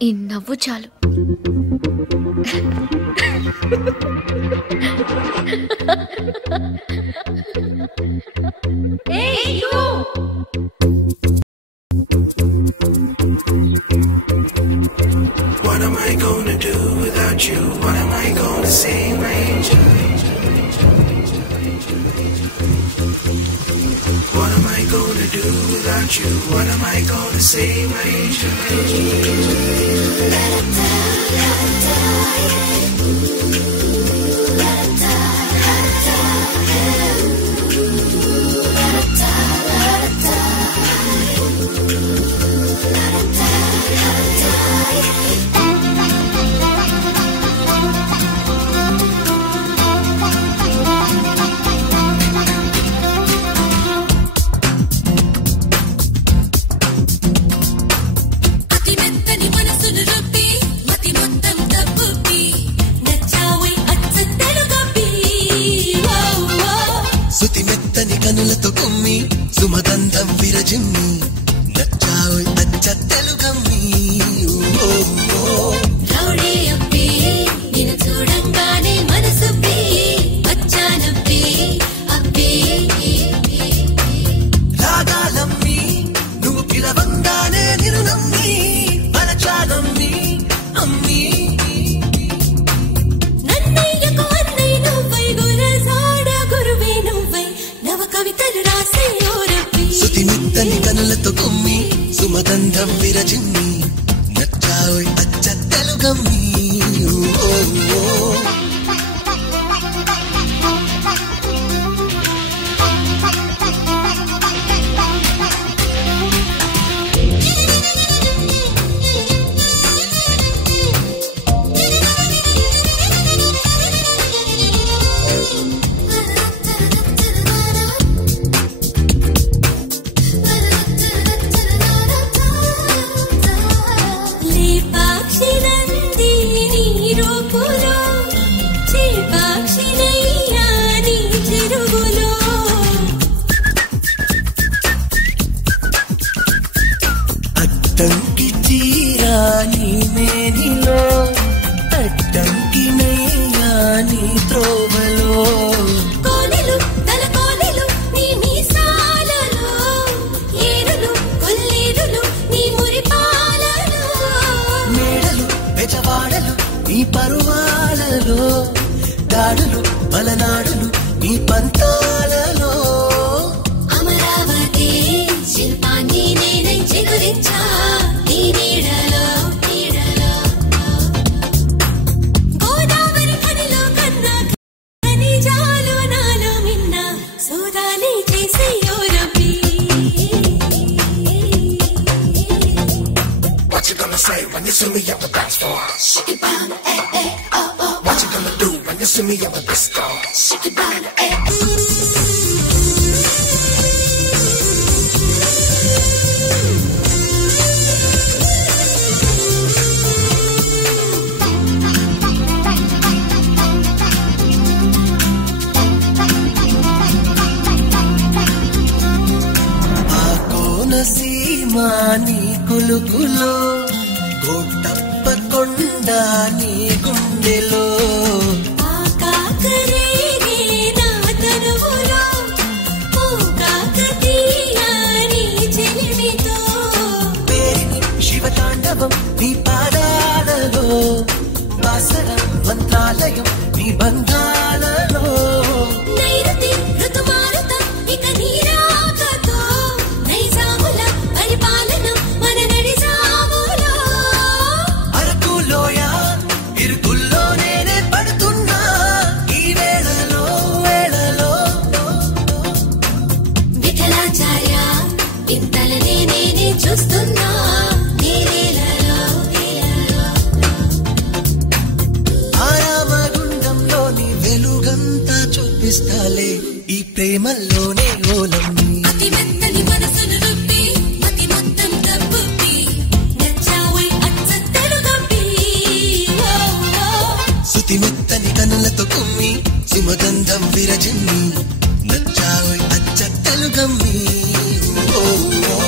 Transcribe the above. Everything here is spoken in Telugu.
ఈ నవ్వు చాలు. What am I gonna do without you? What am I gonna say, my angel? What am I gonna do without you? What am I gonna say, my angel? కనులతో కుమ్మి సుమగంధం విరజిమ్మి నచ్చావు అచ్చ తెలుగమ్మి రౌడీ అబ్బి నిన్ను చూడంగానే మనసుబ్బి వచ్చానబ్బి అబ్బి రాగాలమ్మి నువ్వు పిలవంగానే నిన్ను నమ్మి వలచానమ్మి అమ్మి నన్నయ్యకు అన్నయ్య నువ్వై గురజాడ గురువే నువ్వై నవ కవితలు రాసే ఓరబ్బి సుతిమిత్తని కనులతో కుమ్మి సుమగంధం విరజిమ్మి నచ్చావు అచ్చ తెలుగమ్మి అట్టంకి తీరా నీ మేనిలో అట్టంకి నయ్యా నీ త్రోవలో కోనెలు తల కోనెలు నీ మీసాలలో ఏరులు కొల్లేరులు నీ మురిపాలలో మేడలు బెజవాడలు నీ పరువాలలో దాడులు బలనాడులు నీ పంతాలలో అమరావతి శిల్పాన్ని నేనై చిగురించా నీ నీడలో నీడలో గోదావరి ఖనిలో కన్నా ఖనిజాలు నాలో మిన్న సోదాలి చేసే యోరబ్బి What you gonna say when you see me at the dance floor? What you gonna do when you see me at the disco? ఆ కోనసీమా నీ కులుకులో కోటప్పకొండ నీ గుండెలో ఆకాకరేగే నా తనువులో ఓ కాకతీయ నీ చెలిమితో పేరిని శివతాండవం నీ పాదాలలో వాసన మంత్రాలయం నీ బంధాలలో నైరుతి ఋతుమారుత ఇక నీరాకతో నైజాముల పరిపాలన మన నడిజాములో అరకులోయ ఇరుకుల్లో నేనే పడుతున్నా ఈ వేళలో వేళలో విఠలాచార్య ఇంతలనే నేనే చూస్తున్నా నీలీలలో నీలలో ఆరామగుండంలో నీ వెలుగంతా చూపిస్తాలే ఈ ప్రేమల్లో